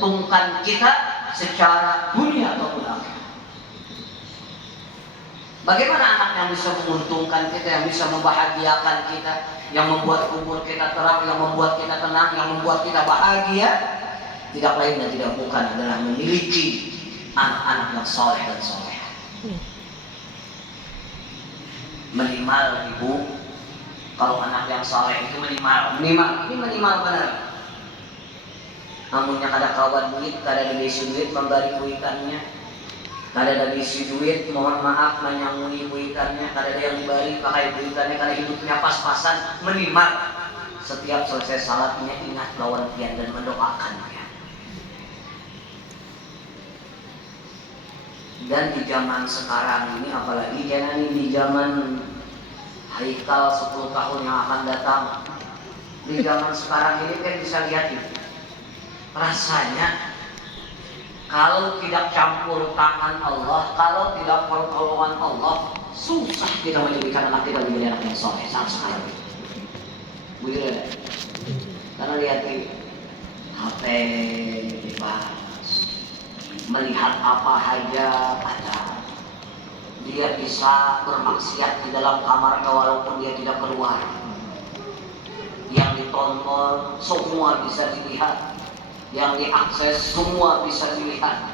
menguntungkan kita secara dunia ataupun akhirat. Bagaimana anak yang bisa menguntungkan kita, yang bisa membahagiakan kita, yang membuat kubur kita terang, yang membuat kita tenang, yang membuat kita bahagia? Tidak lain dan tidak bukan adalah memiliki anak-anak yang soleh dan soleh. Minimal ibu, kalau anak yang soleh itu minimal benar. Namunnya kada kawan duit, kada ada besi duit memberi kuitannya, kada ada besi duit mohon maaf menyanguni kuitannya, kada ada yang diberi pakai kuitannya, kada hidupnya pas-pasan. Minimal setiap selesai salatnya ingat lawan pian dan mendoakannya. Dan di zaman sekarang ini, apalagi jangan di zaman Haikal 10 tahun yang akan datang, di zaman sekarang ini kan bisa lihat itu. Rasanya kalau tidak campur tangan Allah, kalau tidak pertolongan Allah, susah kita menjadikan anak kita menjadi anak yang soleh saat sekarang. Begitu ya? Karena lihat di HP dibahas, melihat apa saja ada. Dia bisa bermaksiat di dalam kamarnya walaupun dia tidak keluar. Yang ditonton semua bisa dilihat, yang diakses semua bisa dilihat.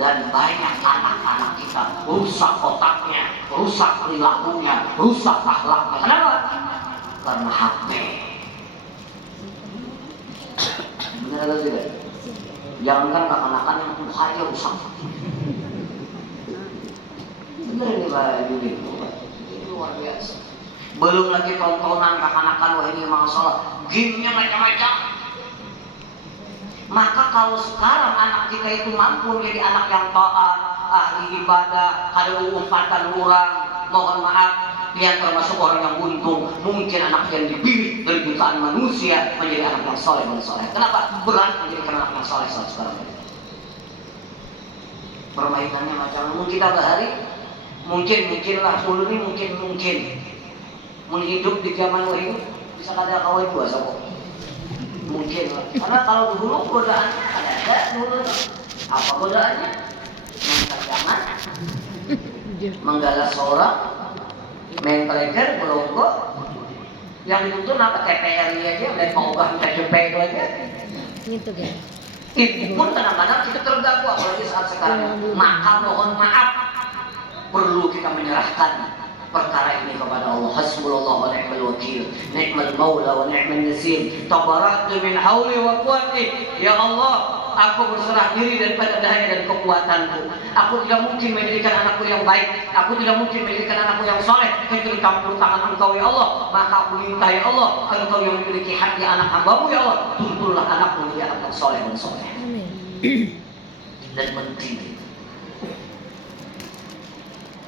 Dan banyak anak-anak kita rusak otaknya, rusak perilakunya, rusak akhlaknya. Kenapa? Karena HP. Benar atau tidak? Jangankan kekanakan yang tuh aja rusak. Benar ini Pak Ibu, ini luar biasa. Belum lagi tontonan kekanakan, wah ini masalah gamenya macam-macam. Maka kalau sekarang anak kita itu mampu menjadi anak yang taat, ahli ibadah, ada umpatan orang, mohon maaf, dia termasuk orang yang untung. Mungkin anak yang dipilih dari jutaan manusia menjadi anak yang soleh dan soleh. Kenapa? Berat menjadi anak yang soleh saat sekarang. Permainannya macam mungkin kita bahari, mungkinlah dulu ini mungkin hidup di zaman wahyu bisa kada kawin dua sama. Mungkin lah. Karena kalau dulu godaannya ada dulu. Apa godaannya? Mengajaman, menggalas orang, main teleker, melonggok. Yang dituntun apa? TPRI aja, main pengubah TPP aja. Gitu kan. Itu pun kadang-kadang kita terganggu, apalagi saat sekarang. Maka mohon maaf, perlu kita menyerahkan perkara ini kepada Allah. Hasbunallah wa ni'mal wakil, ni'mal maula wa ni'mal nasir, tabaraktu min hauli wa quwwati. Ya Allah, aku berserah diri daripada daya dan kekuatanku. Aku tidak mungkin menjadikan anakku yang baik, aku tidak mungkin menjadikan anakku yang soleh kecuali campur tangan Engkau ya Allah. Maka aku minta ya Allah, Engkau yang memiliki hati anak hamba-Mu ya Allah, tuntunlah anakku menjadi anak soleh dan soleh. Amin. Dan penting,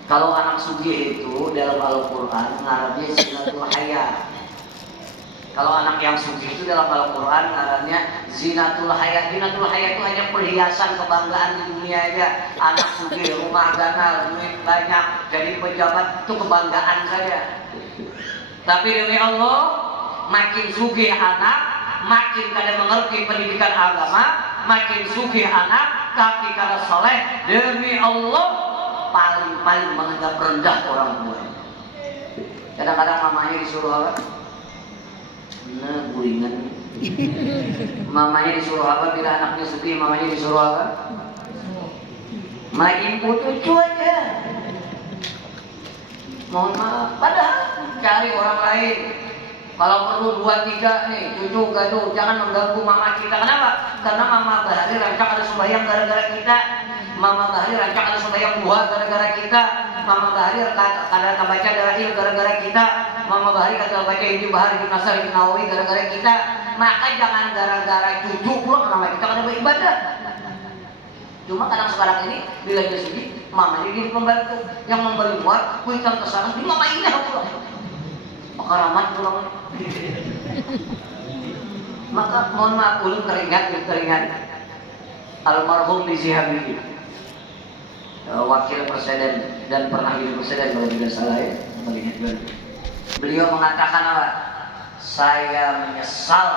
kalau anak sugih itu dalam Al-Quran ngarannya zinatul haya. Kalau anak yang sugih itu dalam Al-Quran ngarannya zinatul haya. Zinatul haya itu hanya perhiasan kebanggaan di dunia aja. Anak sugih, rumah ganal, duit banyak, jadi pejabat itu kebanggaan saja. Tapi demi Allah, makin sugih anak, makin kada mengerti pendidikan agama, makin sugih anak, tapi kada soleh, demi Allah paling menganggap rendah orang tua. Kadang-kadang mamanya disuruh apa? Nah, gulingan. Mamanya disuruh apa? Bila anaknya sugih, mamanya disuruh apa? Main cucu aja. Mohon maaf. Padahal cari orang lain. Kalau perlu 2-3 nih, cucu gaduh, jangan mengganggu mama kita. Kenapa? Karena mama Bahari rancak ada sembahyang gara-gara kita. Mama Bahari rancak ada sembahyang duha gara-gara kita. Mama Bahari kadang baca dalil gara-gara kita. Mama Bahari kadang baca Injil Bahari di Nasar di Nawawi gara-gara kita. Maka jangan gara-gara cucu pulang nama kita kada beribadah. Cuma kadang sekarang ini bila dia sedih, mamanya jadi pembantu yang memberi muat, kuitan kesana, di mama ini pulang. Maka ramat pulang. Maka mohon maaf ulun teringat almarhum Rizie Habibie, wakil presiden dan pernah jadi presiden kalau tidak salah ya, melihat beliau mengatakan apa? saya menyesal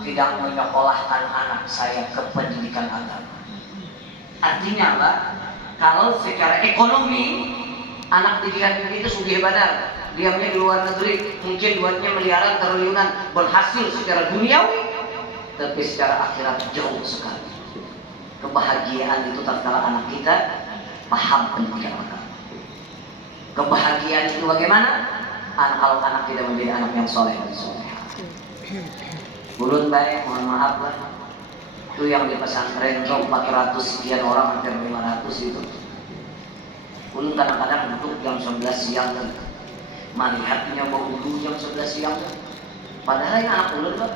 tidak menyekolahkan anak saya ke pendidikan agama. Artinya apa? Kalau secara ekonomi anak didikan itu sugih badar, diamnya di luar negeri, mungkin duitnya miliaran triliunan, berhasil secara duniawi, tapi secara akhirat jauh sekali. Kebahagiaan itu tatkala anak kita paham pendidikan agama. Kebahagiaan itu bagaimana? Kalau anak kita menjadi anak yang soleh dan soleha. Ulun baik, mohon maaf lah. Itu yang di pesantren 400 sekian orang, hampir 500 itu. Ulun kadang-kadang duduk jam 11 siang kan. Melihatnya bau dulu jam 11 siang kan. Padahal ini anak ulun kan.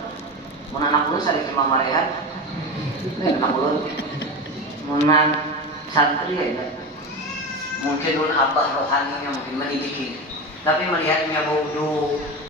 Mun anak ulun sadek imam marehan. Anak ulun menang santri ya. Mungkin ulun abah rohaninya mungkin mendidiki. Tapi melihatnya bau dulu